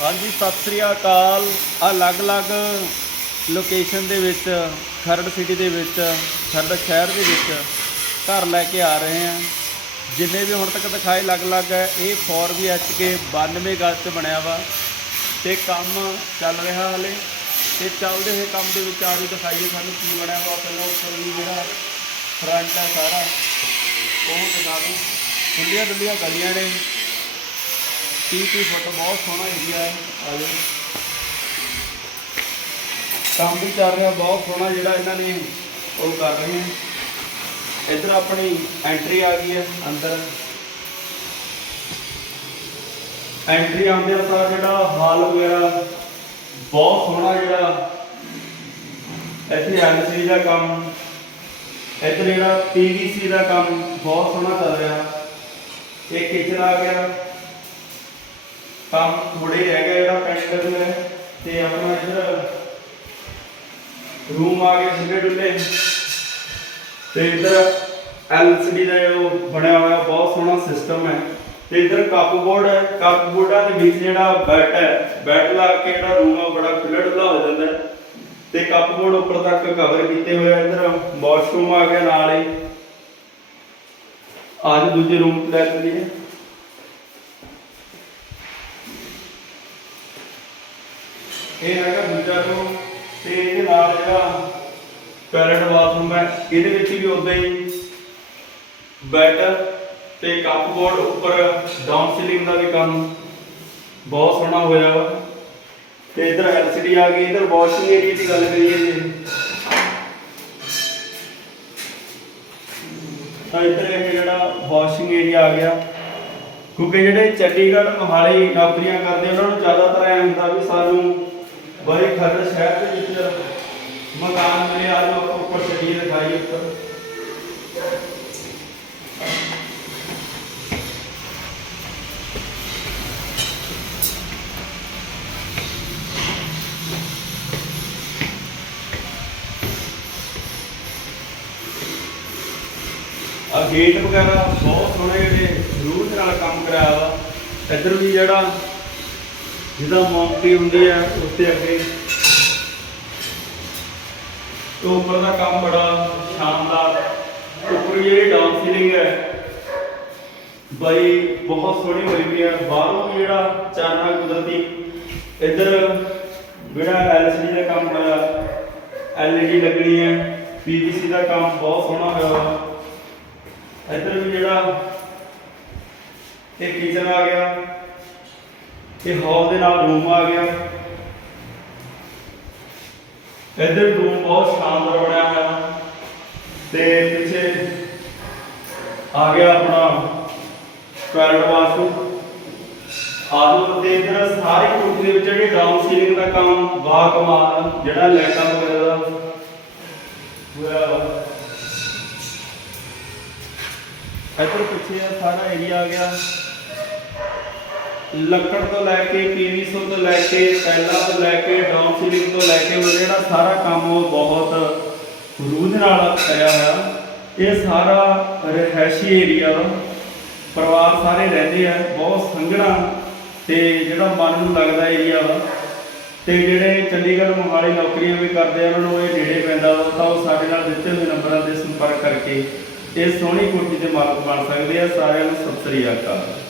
ਹਾਂਜੀ, ਸਤਿ ਸ੍ਰੀ ਅਕਾਲ। ਅਲੱਗ-ਅਲੱਗ ਲੋਕੇਸ਼ਨ ਦੇ ਵਿੱਚ, ਖਰੜ ਸਿਟੀ ਦੇ ਵਿੱਚ, ਖਰੜ ਸ਼ਹਿਰ ਦੇ ਵਿੱਚ ਘਰ ਲੈ ਕੇ ਆ ਰਹੇ ਹਾਂ। ਜਿੰਨੇ ਵੀ ਹੁਣ ਤੱਕ ਦਿਖਾਏ ਅਲੱਗ-ਅਲੱਗ ਹੈ, ਇਹ 4BHK 92 ਗਜ਼ 'ਚ ਬਣਿਆ ਵਾ ਤੇ ਕੰਮ ਚੱਲ ਰਿਹਾ ਹਲੇ। ਤੇ ਚੱਲਦੇ ਹੋਏ ਕੰਮ ਦੇ ਵਿੱਚ ਆ ਵੀ ਦਿਖਾਈਏ ਸਾਨੂੰ ਕੀ ਬਣਿਆ ਵਾ। ਪਹਿਲਾਂ ਉੱਪਰ ਵੀ ਜਿਹੜਾ ਫਰੰਟ ਹੈ ਸਾਰਾ, ਉਹ ਦਿਖਾ ਦਿਓ। ਖੁੱਲੀਆਂ ਡੁੱਲੀਆਂ ਗਲੀਆਂ ਨੇ। 30 30 ਫੁੱਟ, ਬਹੁਤ ਸੋਹਣਾ ਏਰੀਆ ਹੈ। ਆ ਕੰਮ ਵੀ ਚੱਲ ਰਿਹਾ, ਬਹੁਤ ਸੋਹਣਾ ਜਿਹੜਾ ਇਹਨਾਂ ਨੇ ਉਹ ਕਰ ਰਹੇ ਹੈ ਇੱਧਰ ਆਪਣੀ ਐਂਟਰੀ ਆ ਗਈ ਹੈ, ਅੰਦਰ। ਐਂਟਰੀ ਆਉਂਦੇ ਸਾਰ ਜਿਹੜਾ ਹਾਲ ਵਗੈਰਾ, ਬਹੁਤ ਸੋਹਣਾ ਜਿਹੜਾ ਇੱਥੇ ਐਲਸੀਡੀ ਦਾ ਕੰਮ, ਇੱਧਰ ਜਿਹੜਾ ਪੀਵੀਸੀ ਦਾ ਕੰਮ, ਬਹੁਤ ਸੋਹਣਾ ਚੱਲ ਰਿਹਾ। ਇਹ ਕਿਚਨ ਆ ਗਿਆ। ਕੰਮ ਥੋੜੇ ਰਹਿ ਗਿਆ ਜਿਹੜਾ ਪੈਂਟਰ ਹੈ ਤੇ ਆਪਣਾ ਇੱਧਰ ਰੂਮ ਆ ਗਏ ਸਿੱਧੇ ਡੁੱਲੇ। ਤੇ ਇੱਧਰ ਐਲਸੀਡੀ ਦਾ ਜੋ ਬਣਿਆ ਹੋਇਆ, ਬਹੁਤ ਸੋਹਣਾ ਸਿਸਟਮ ਹੈ। ਤੇ ਇੱਧਰ ਕੱਪਬੋਰਡ ਹੈ ਕੱਪਬੋਰਡਾਂ ਦੇ ਵਿੱਚ ਜਿਹੜਾ ਬੈਟ ਹੈ ਬੈੱਡ ਲਾ ਕੇ ਜਿਹੜਾ ਰੂਮ ਆ, ਉਹ ਬੜਾ ਖੁੱਲ੍ਹਾ ਡੁੱਲਾ ਹੋ ਜਾਂਦਾ ਹੈ। ਤੇ ਕੱਪਬੋਰਡ ਉੱਪਰ ਤੱਕ ਕਵਰ ਕੀਤੇ ਹੋਏ ਆ, ਇੱਧਰ ਵਾਸ਼ਰੂਮ ਆ ਗਿਆ ਨਾਲ ਹੀ। ਅੱਜ ਦੂਜੇ ਰੂਮ ਤੇ ਲੈ ਚਲੀਏ। ਇਹ ਹੈਗਾ ਦੂਜਾ ਰੂਮ ਤੇ ਇਹਦੇ ਨਾਲ ਜਿਹੜਾ ਪੈਰਟ ਬਾਥਰੂਮ ਹੈ, ਇਹਦੇ ਵਿੱਚ ਵੀ ਉਦਾਂ ਹੀ ਬੈੱਡ ਤੇ ਕੱਪਬੋਰਡ ਉੱਪਰ ਡਾਊਨ ਸੀਲਿੰਗ ਦਾ ਵੀ ਕੰਮ ਬਹੁਤ ਸੋਹਣਾ ਹੋਇਆ ਵਾ। ਤੇ ਇਧਰ ਐਲਸੀਡੀ ਆ ਗਈ, ਇਧਰ ਵਾਸ਼ਿੰਗ ਏਰੀਆ ਦੀ ਗੱਲ ਕਰੀਏ ਜੀ। ਤਾਂ ਇਧਰ ਇਹ ਜਿਹੜਾ ਵਾਸ਼ਿੰਗ ਏਰੀਆ ਆ ਗਿਆ। ਕਿਉਂਕਿ ਜਿਹੜੇ ਚੰਡੀਗੜ੍ਹ, ਮੋਹਾਲੀ ਨੌਕਰੀਆਂ ਕਰਦੇ, ਉਹਨਾਂ ਨੂੰ ਜ਼ਿਆਦਾਤਰ ਐ ਹੁੰਦਾ ਵੀ ਸਾਨੂੰ ਬੜੇ ਖਰੜ ਸ਼ਹਿਰ ਦੇ ਵਿੱਚ ਮਕਾਨ ਮਿਲੇ ਆ ਜੋ ਆਪਾਂ ਉੱਪਰ ਚੱਲੀਏ ਦਿਖਾਈਏ ਆ ਗੇਟ ਵਗੈਰਾ ਬਹੁਤ ਸੋਹਣੇ ਜਿਹੜੇ ਰੂਹ ਦੇ ਨਾਲ ਕੰਮ ਕਰਾਇਆ ਵਾ। ਇੱਧਰ ਵੀ ਜਿਹੜਾ ਜਿਹਦਾ ਮੌਂਟੀ ਹੁੰਦੀ ਹੈ ਉਸ ਤੇ ਅੱਗੇ ਤੋਂ ਉੱਪਰ ਦਾ ਕੰਮ ਬੜਾ ਸ਼ਾਨਦਾਰ ਉੱਪਰ ਜਿਹੜੀ ਡਾਊਨ ਸੀਲਿੰਗ ਹੈ, ਬਾਈ ਬਹੁਤ ਸੋਹਣੀ ਹੋਈ ਵੀ ਹੈ। ਬਾਹਰੋਂ ਜਿਹੜਾ ਚਾਨਣਾ ਕੁਦਰਤੀ, ਇੱਧਰ ਜਿਹੜਾ ਐਲਸੀਡੀ ਦਾ ਕੰਮ ਹੋਇਆ ਐਲਈਡੀ ਲੱਗਣੀ ਹੈ ਪੀਵੀਸੀ ਦਾ ਕੰਮ ਬਹੁਤ ਸੋਹਣਾ ਹੋਇਆ ਇੱਧਰ ਵੀ ਜਿਹੜਾ ਇਹ ਕਿਚਨ ਆ ਗਿਆ। ਇਹ ਹਾਲ ਦੇ ਨਾਲ ਰੂਮ ਆ ਗਿਆ। ਇੱਧਰ ਰੂਮ ਬਹੁਤ ਸ਼ਾਨਦਾਰ ਬਣਿਆ ਹੋਇਆ। ਤੇ ਪਿੱਛੇ ਆ ਗਿਆ ਆਪਣਾ ਟਾਇਲਟ ਬਾਥਰੂਮ ਆਦੋ ਤੇ ਇਧਰ ਸਾਰੀ ਕੋਠੀ ਦੇ ਵਿੱਚ ਜਿਹੜੀ ਡਾਊਨ ਸੀਲਿੰਗ ਦਾ ਕੰਮ, ਵਾਹ ਕਮਾਲ, ਜਿਹੜਾ ਲੈਟਾਂ ਵਗੈਰਾ ਦਾ। ਹੋਇਆ। ਇੱਧਰ ਪਿੱਛੇ ਸਾਰਾ ਏਰੀਆ ਆ ਗਿਆ। ਲੱਕੜ ਤੋਂ ਲੈ ਕੇ ਪੀਵੀਸੀ ਤੋਂ ਲੈ ਕੇ ਪੈਲਾ ਤੋਂ ਲੈ ਕੇ ਡਾਊਨ ਸੀਲਿੰਗ ਤੋਂ ਲੈ ਕੇ ਉਹ ਜਿਹੜਾ ਸਾਰਾ ਕੰਮ ਉਹ ਬਹੁਤ ਰੂਝ ਨਾਲ ਕਰਿਆ ਹੋਇਆ। ਇਹ ਸਾਰਾ ਰਹਿਸ਼ੀ ਏਰੀਆ ਪਰਿਵਾਰ ਸਾਰੇ ਰਹਿੰਦੇ ਆ, ਬਹੁਤ ਸੰਘਣਾ ਤੇ ਜਿਹੜਾ ਮਨ ਨੂੰ ਲੱਗਦਾ ਏਰੀਆ ਵਾ। ਤੇ ਜਿਹੜੇ ਚੰਡੀਗੜ੍ਹ ਮੁਹਾਲੀ ਨੌਕਰੀਆਂ ਵੀ ਕਰਦੇ ਆ, ਉਹਨਾਂ ਨੂੰ ਇਹ ਨੇੜੇ ਪੈਂਦਾ ਵਾ, ਤਾਂ ਉਹ ਸਾਡੇ ਨਾਲ ਦਿੱਤੇ ਹੋਏ ਨੰਬਰਾਂ ਤੇ ਸੰਪਰਕ ਕਰਕੇ ਇਹ ਸੋਹਣੀ ਕੋਠੀ ਦੇ ਮਾਲਕ ਬਣ ਸਕਦੇ ਆ। ਸਾਰਿਆਂ ਨੂੰ ਸਤਿ ਸ੍ਰੀ ਅਕਾਲ।